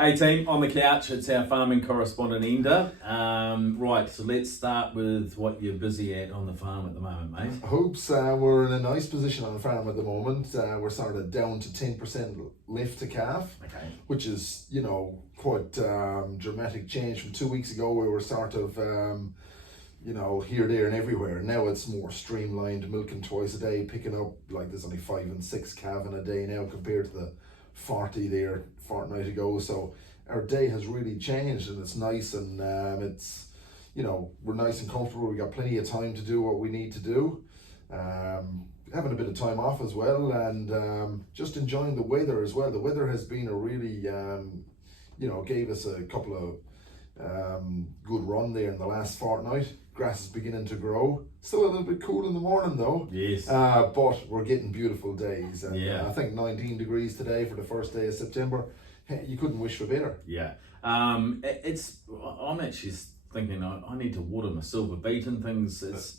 Hey team, on the couch, it's our farming correspondent Enda. Right, so let's start with what you're busy at on the farm at the moment, mate. Hopes we're in a nice position on the farm at the moment. We're sort of down to 10% lift to calf, Okay. which is, quite dramatic change from 2 weeks ago. We were sort of, here, there, and everywhere. Now it's more streamlined, milking twice a day, picking up like there's only 5 and 6 calving a day now compared to the 40 there fortnight ago. So our day has really changed, and it's nice, and it's we're nice and comfortable. We got plenty of time to do what we need to do, having a bit of time off as well, and just enjoying the weather as well. The weather has been a really gave us a couple of good run there in the last fortnight. Grass is beginning to grow. Still a little bit cool in the morning though. Yes. But we're getting beautiful days. And I think 19 degrees today for the first day of September. Hey, you couldn't wish for better. Yeah. I'm actually thinking I need to water my silver beet and things. It's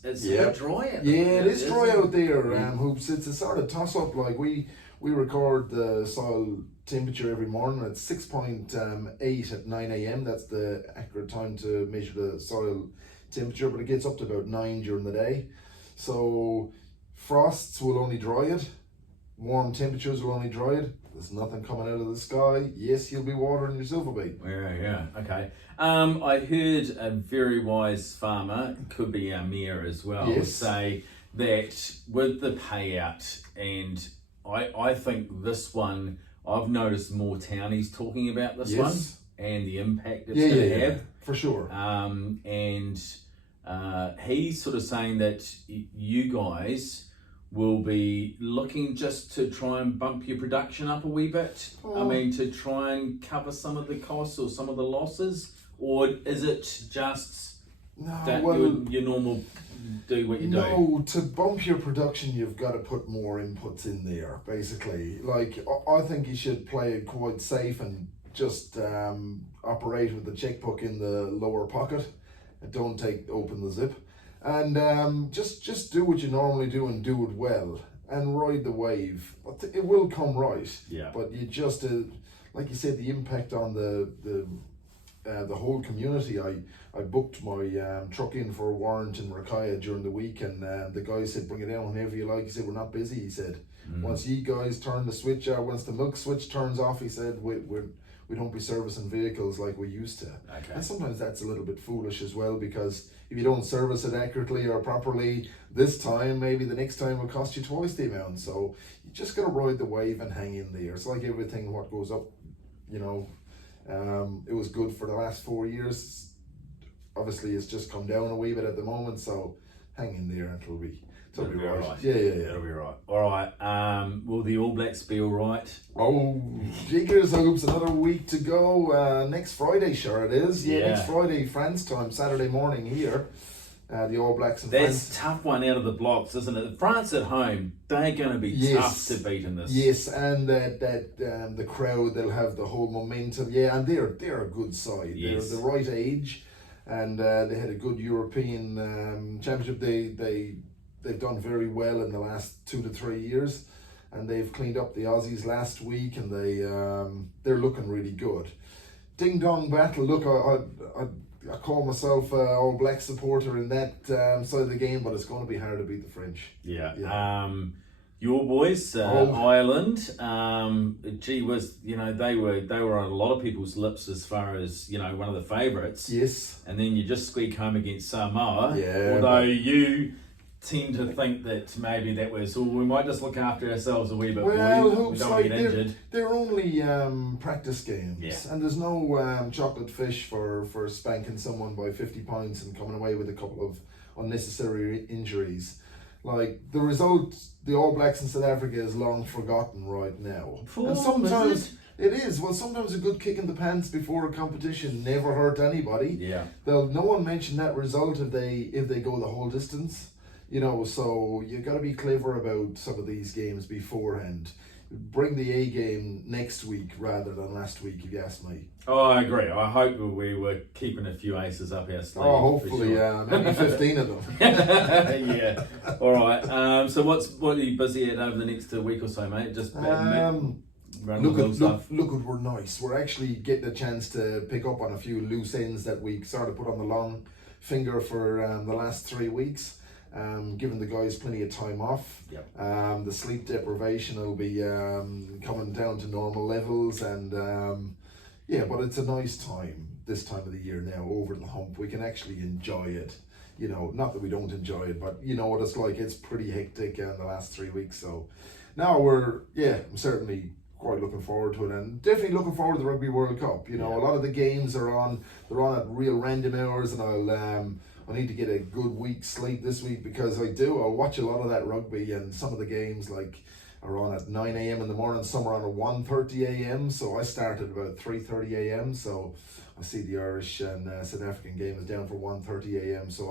dry out there. Yeah, it is dry out there. Hoops. It's a sort of toss up. Like we record the soil temperature every morning at 6.8 at 9 a.m. That's the accurate time to measure the soil temperature, but it gets up to about 9 during the day. So frosts will only dry it, warm temperatures will only dry it. There's nothing coming out of the sky. Yes, you'll be watering your silver beet. Yeah, okay. I heard a very wise farmer, could be our mayor as well, say that with the payout, and I think this one, I've noticed more townies talking about this one and the impact it's going to have. For sure. And he's sort of saying that you guys will be looking just to try and bump your production up a wee bit. I mean, to try and cover some of the costs or some of the losses, or is it just your normal do what you do? No, to bump your production, you've got to put more inputs in there, basically. Like, I think you should play it quite safe and just operate with the checkbook in the lower pocket and don't open the zip, and just do what you normally do and do it well and ride the wave. It will come right. But you just like you said, the impact on the whole community. I booked my truck in for a warrant in Rakaya during the week, and the guy said, bring it down whenever you like. He said, we're not busy. He said, once you guys turn the switch out, once the milk switch turns off, he said, we don't be servicing vehicles like we used to. Okay. And sometimes that's a little bit foolish as well, because if you don't service it accurately or properly this time, maybe the next time will cost you twice the amount. So you just got to ride the wave and hang in there. It's like everything what goes up, it was good for the last 4 years. Obviously it's just come down a wee bit at the moment, so hang in there and it'll be right. Yeah. It'll be right. All right. Will the All Blacks be all right? Oh, jiggers, hopes another week to go. Next Friday, sure it is. Next Friday, France time, Saturday morning here. The All Blacks and France. That's a tough one out of the blocks, isn't it? France at home, they're going to be tough to beat in this. Yes, and the crowd, they'll have the whole momentum. Yeah, and they're a good side. Yes. They're the right age, and they had a good European championship. They've done very well in the last 2 to 3 years, and they've cleaned up the Aussies last week, and they're looking really good. Ding dong battle. Look, I call myself All Black supporter in that side of the game, but it's going to be hard to beat the French. Yeah. Your boys, Ireland. Gee whiz, they were on a lot of people's lips as far as one of the favourites. Yes. And then you just squeak home against Samoa. Yeah. Although you tend to think that maybe that was, we might just look after ourselves a wee bit. Well, we don't get injured. They're only practice games, and there's no chocolate fish for spanking someone by 50 points and coming away with a couple of unnecessary injuries. Like the result, the All Blacks in South Africa is long forgotten right now. And sometimes it is. Well, sometimes a good kick in the pants before a competition never hurt anybody. Yeah. No one mention that result if they go the whole distance. So you got to be clever about some of these games beforehand. Bring the A game next week rather than last week, if you ask me. Oh, I agree. I hope we were keeping a few aces up our sleeve. Oh, hopefully, maybe 15 of them. Yeah. All right. So what are you busy at over the next week or so, mate? Just run-of-the-mill stuff. Look, we're nice. We're actually getting a chance to pick up on a few loose ends that we sort of put on the long finger for the last 3 weeks. Giving the guys plenty of time off. Yep. The sleep deprivation will be coming down to normal levels, and but it's a nice time this time of the year now, over the hump. We can actually enjoy it. You know, not that we don't enjoy it, but you know what it's like. It's pretty hectic in the last 3 weeks. So now I'm certainly quite looking forward to it, and definitely looking forward to the Rugby World Cup. You know, a lot of the games they're on at real random hours, and I need to get a good week's sleep this week, because I'll watch a lot of that rugby, and some of the games are on at 9 a.m. in the morning, some are on at 1:30 a.m. So I start at about 3:30 a.m. So I see the Irish and South African game is down for 1:30 a.m. So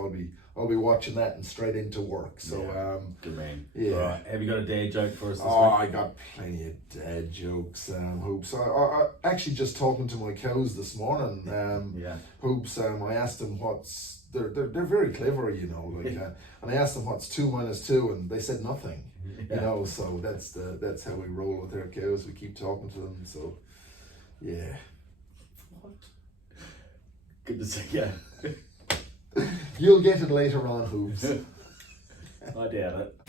I'll be watching that and straight into work. So good man. Yeah. Right. Have you got a dad joke for us this week? I got plenty of dad jokes, Hoops. I actually just talking to my cows this morning. Hoops. I asked them what's they're very clever, you know, and I asked them what's 2 minus 2, and they said nothing. You know, so that's how we roll with our cows. We keep talking to them. So yeah. What? Good to see you. You'll get it later on, Hoops. I doubt it.